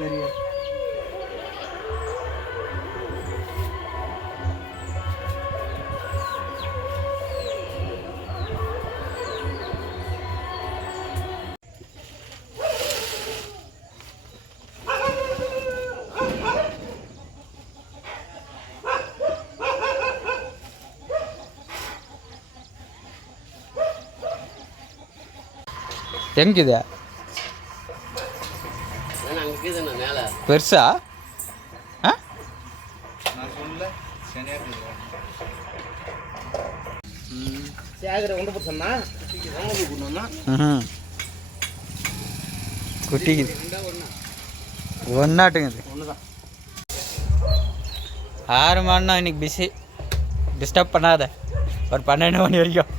தெரியும். எங்குது பெருசா குட்டிக்கு ஒன்னாட்டுங்குது 6 மணினா இன்னைக்கு பிஸி. டிஸ்டர்ப் பண்ணாத ஒரு 12 மணி வரைக்கும்.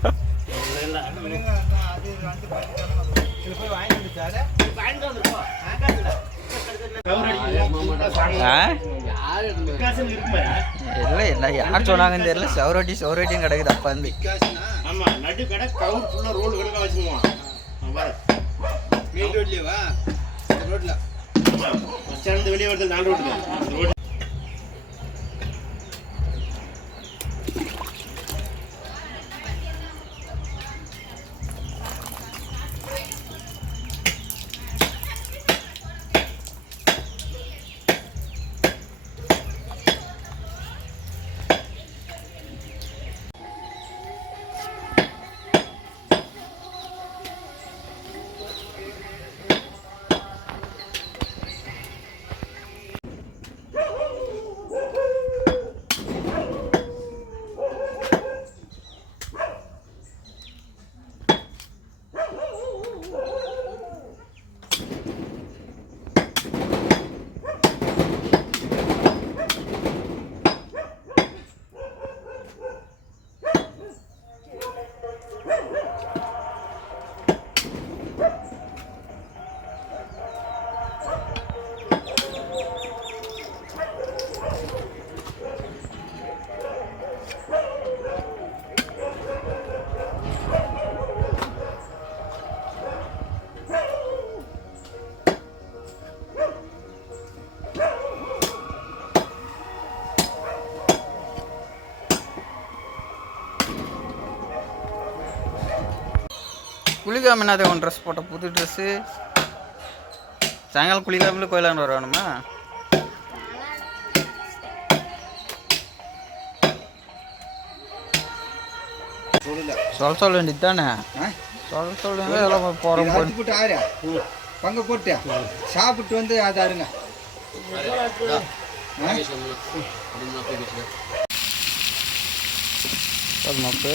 இல்லை இல்லை யார் சொன்னாங்கன்னு தெரியல. சவரொட்டியும் கிடக்குது. அப்போ வந்து வெளியே வருது 4 ரோட்ல. குளிக்காம என்னது ஒன் ட்ரெஸ் போட்ட புது ட்ரெஸ்ஸு. சாயங்காலம் குளிக்காமலே கோயிலாண்டு வரணுமா? சொல்ல வேண்டியது தானே. சொல்லுங்க எல்லாம் போகிறோம் போட்டு ஆறு பங்கு போட்டு சாப்பிட்டு வந்து அது அருங்க. மப்பு